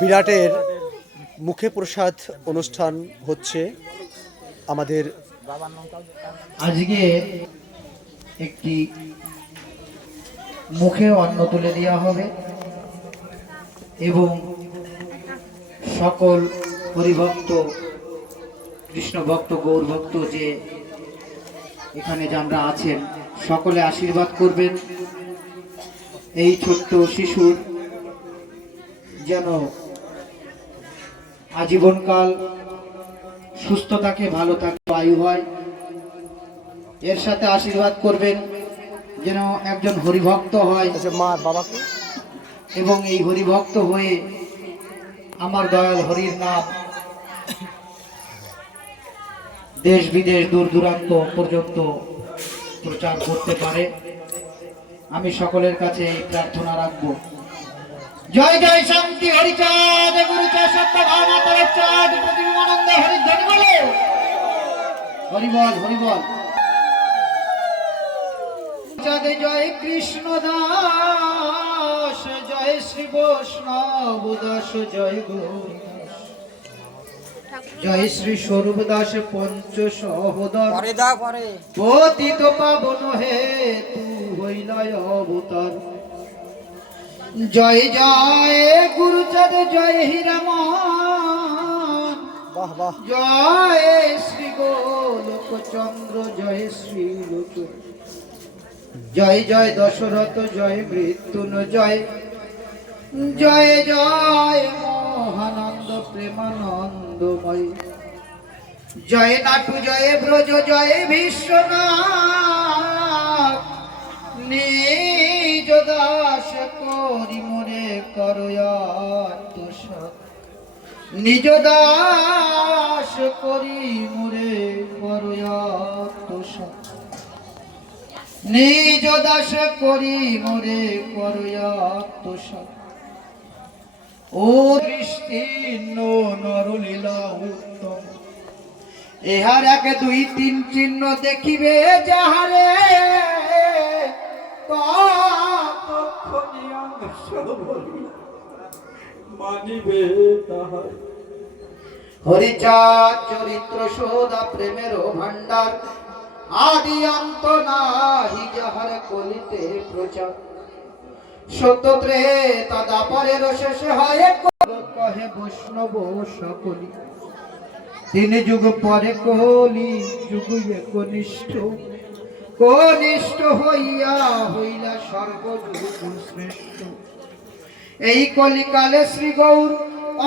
বিরাটের মুখে প্রসাদ অনুষ্ঠান হচ্ছে। আমাদের আজকে একটি মুখে অন্ন তুলে দেওয়া হবে এবং সকল হরিভক্ত, কৃষ্ণ ভক্ত, গৌর ভক্ত যে এখানে যারা আছেন সকলে আশীর্বাদ করবেন এই ছোট্ট শিশুর যেন আজীবনকাল সুস্থ থাকে, ভালো থাকে, আয়ু হয়। এর সাথে আশীর্বাদ করবেন যেন একজন হরিভক্ত হয় মা বাবাকে, এবং এই হরিভক্ত হয়ে আমার দয়াল হরির নাম দেশ বিদেশ দূর দূরান্ত পর্যন্ত প্রচার করতে পারে। আমি সকলের কাছে এই প্রার্থনা রাখবো। জয় জয় শান্তি হরিচাঁদ গুরুচাঁদ সত্য ভাবনাতর চাঁদ প্রতিমানন্দ হরিধ্বনি বলে হরিবল হরিবল। চাঁদ জয় কৃষ্ণ দাস, জয় শ্রী বৈষ্ণব দাস, জয় গৌর জয় শ্রী স্বরূপ দাস পঞ্চ সহোদর পতিত পাবন হে তু হইলায় অবতার। জয় জয় গুরুচাঁদ জয় হীরামন, জয় শ্রী গোলক চন্দ্র, জয় শ্রী লোচন, জয় জয় দশরথ, জয় মৃত্যুঞ্জয়, জয় জয় মহানন্দ প্রেমানন্দময়, জয় নাটু, জয় ব্রজ, জয় বিশ্বনাথ, নিজ দাস করি মোরে করয়াত্মসাৎ, নিজ দাস করি মোরে করয়াত্মসাৎ, নিজ দাস করি মোরে করয়াত্মসাৎ। ও কৃষ্ণ নরলীলা উত্তম, এহার 1 2 3 চিহ্ন দেখিবে যাহারে, মানিবে তাহার। হরিচাঁদ চরিত্র সোদা প্রেমের ভান্ডার, আদি অন্ত নাহি যাহার কলিতে প্রচার। সত্য ত্রেতা দ্বাপরের শেষ হয় কহে বৈষ্ণব সকলি, 3 যুগ পরে কলি যুগ একনিষ্ঠ, কনিষ্ঠ হইয়া হইলা সর্বযুগ শ্রেষ্ঠ। এই কলিকালে শ্রী গৌর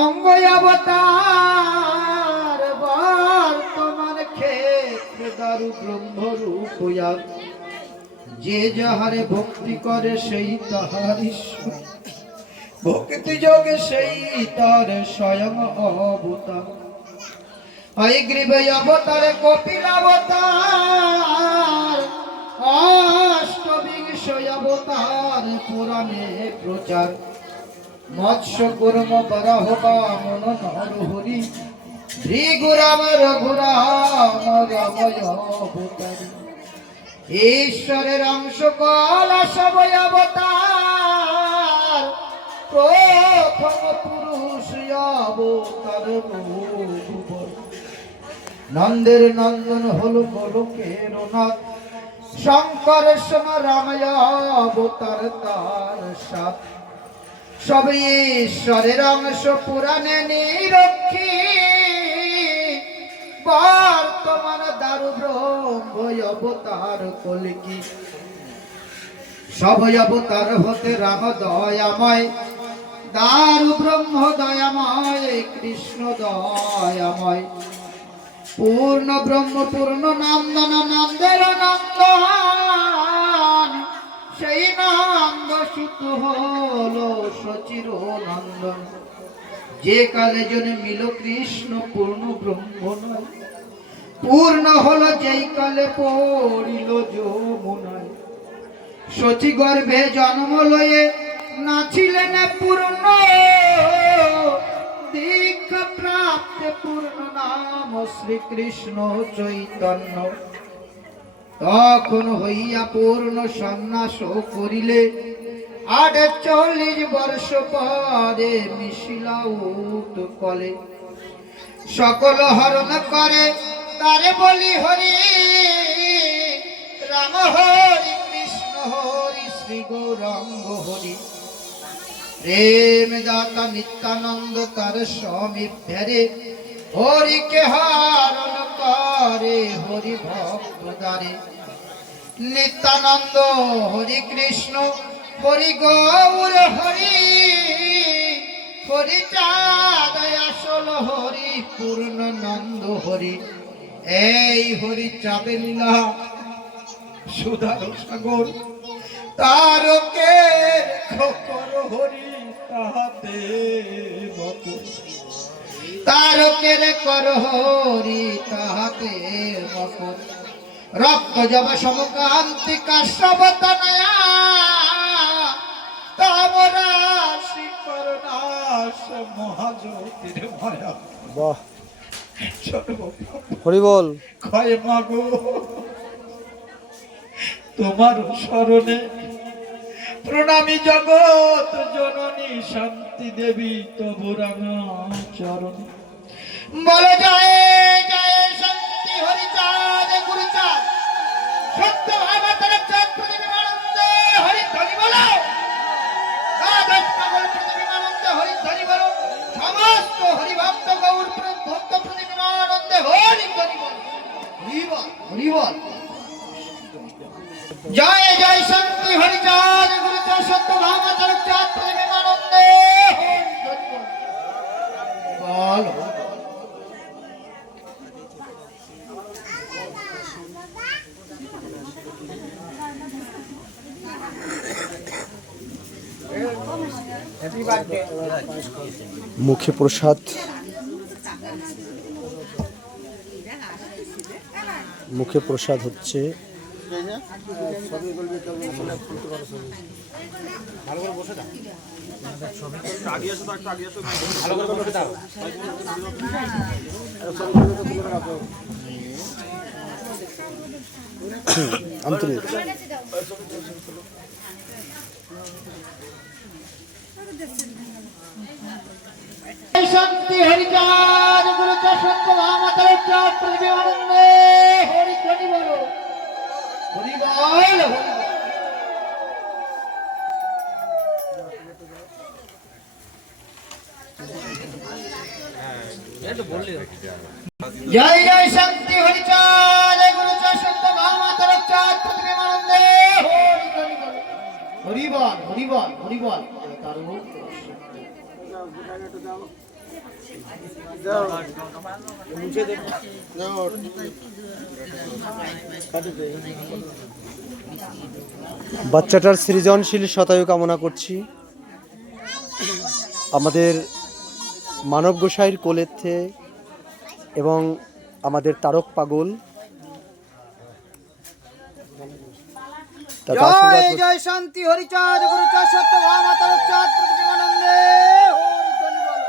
অঙ্গ অবতার, বর্তমান ক্ষেত্রে দারু ব্রহ্মরূপ হইয়া, যে যাহারে ভক্তি করে সেই তাহার ঈশ্বর, ভক্তি যোগে সেই তার স্বয়ং অবতার। হয়গ্রীব অবতার, কপিল অবতার, অষ্টবিংশ অবতার পুরাণে প্রচার। মৎস্য কুর্ম বরাহ বামন নরহরি, ভৃগুরাম রঘুরাম রময় অবতারী। ঈশ্বরের অংশ কলা সব অবতার, প্রথম পুরুষ অবতার বহুবর। নন্দের নন্দন হল গোলকের নাথ, শঙ্কর সম রাময় অবতার তার সাথ। সব ঈশ্বরের অংশ পুরাণে নিরক্ষী, বর্তমান দারু ব্রহ্ম অবতার কলকি। সব অবতার হতে রাম দয়াময়, দারু ব্রহ্ম দয়াময়, কৃষ্ণ দয়াময়। পূর্ণ ব্রহ্ম পূর্ণ নন্দন, নন্দের নন্দন, সেই নন্দ সুত হল সচির নন্দন। যে কালে জন্মিল কৃষ্ণ পূর্ণ ব্রহ্ম নয়, পূর্ণ হল যেই কালে পড়িল যমুনায়। সচি গর্ভে জন্ম লয়ে নাছিলেন পূর্ণ, দীক্ষা প্রাপ্তে পূর্ণ নাম শ্রীকৃষ্ণ চৈতন্য। তখন হইয়া পূর্ণ সন্ন্যাস করিলে, 48 বর্ষ পরে মিশিলাউত কলে সকল হরণ করে তারে বলি হরি রাম হরি কৃষ্ণ হরি শ্রী গৌরাঙ্গ হরি প্রেম দাতা নিত্যানন্দ তার সমীপ ধরে হরিকে হরণ করে হরি ভক্ত দ্বারে নিত্যানন্দ হরি কৃষ্ণ হরি গৌর হরি হরি চাঁদ আসল হরি পূর্ণ নন্দ হরি এই হরি চাঁদের লীলা সুধার সাগর তারকের খোকর হরি তাহাতে বকুল তারকের কর হরি তাহাতে বকুল রক্ত জব সমকান্তি কাশ্যবতনয়া তামরা শিকর নাশ মহাজ্যোতির মায়া বাহ, ছোট হরি বল। ক্ষয় মাগো তোমার স্মরণে প্রণামী জগৎ জননী শান্তি দেবী তবু রাঙা চরণ বল জয় জয় শান্তি হরিচাঁদ গুরুচাঁদ সত্য ভাগবতের চাঁদ প্রতিবিম্বানন্দ হরি ধ্বনি বলো দ্বাদশ পাগল প্রতিবিম্বানন্দ হরি ধ্বনি বলো সমস্ত হরিভক্ত গৌর ভক্ত প্রতিবিম্বানন্দ হরি ধ্বনি বলো হরি বল হরি বল জয় জয় শান্তি হরিচাঁদ গুরুচাঁদ সত্য ভাগবতের চাঁদ প্রতিবিম্বানন্দ হরি ধ্বনি বল বল মুখে প্রসাদ, মুখে প্রসাদ হচ্ছে আন্তরিক শান্তি হরিচাঁদ গুরুচাঁদ সত্য ভাগবতের চাঁদ প্রতিবিম্বানন্দ হরি ধ্বনি বলো হরি বল হরি বল জয় জয় শান্তি হরিচাঁদ গুরুচাঁদ সত্য ভাগবতের চাঁদ প্রতিবিম্বানন্দ হরি ধ্বনি বলো হরি বল হরি বল হরি বল তারুণ বাচ্চাটার সৃজনশীল শতায়ু কামনা করছি। আমাদের মানব গোসাইয়ের কোলেতে এবং আমাদের তারক পাগল তাকে আশীর্বাদ জয় করছি। জয় শান্তি হরিচাঁদ গুরুচাঁদ সত্য ভাগবতের চাঁদ প্রতিবিম্বানন্দে হরি ধ্বনি বলো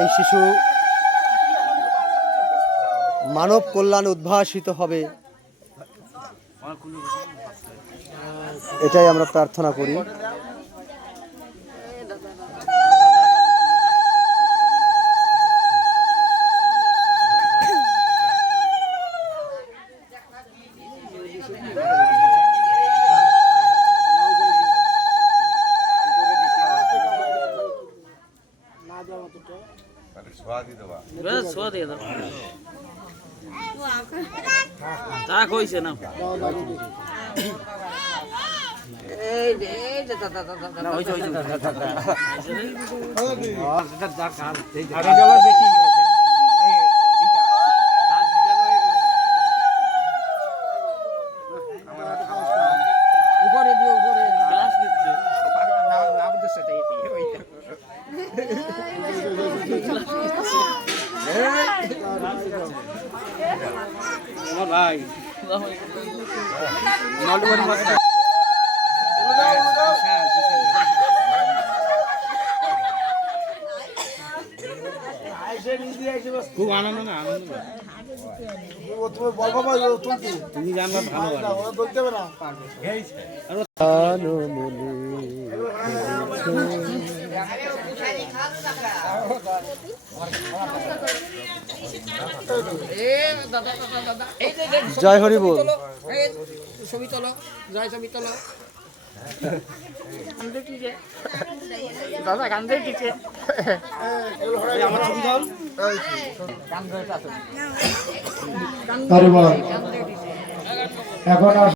এই শিশু মানব কল্যাণে উদ্ভাসিত হবে, এটাই আমরা প্রার্থনা করি। তা কইছে না উপরে দিয়ে উপরে ক্লাস দিচ্ছে আমাদের সাথে আমার ভাই নলবাড়ি মাস্টার আইসে নিজে আইসে বস খুব আনন্দ না আনন্দ না। তুমি জানবা ভালো জয় হরি বল। ছবি তোলো জয় ছবি তোলো দাদা গান দেখছে আমার ছবি দাও। এখন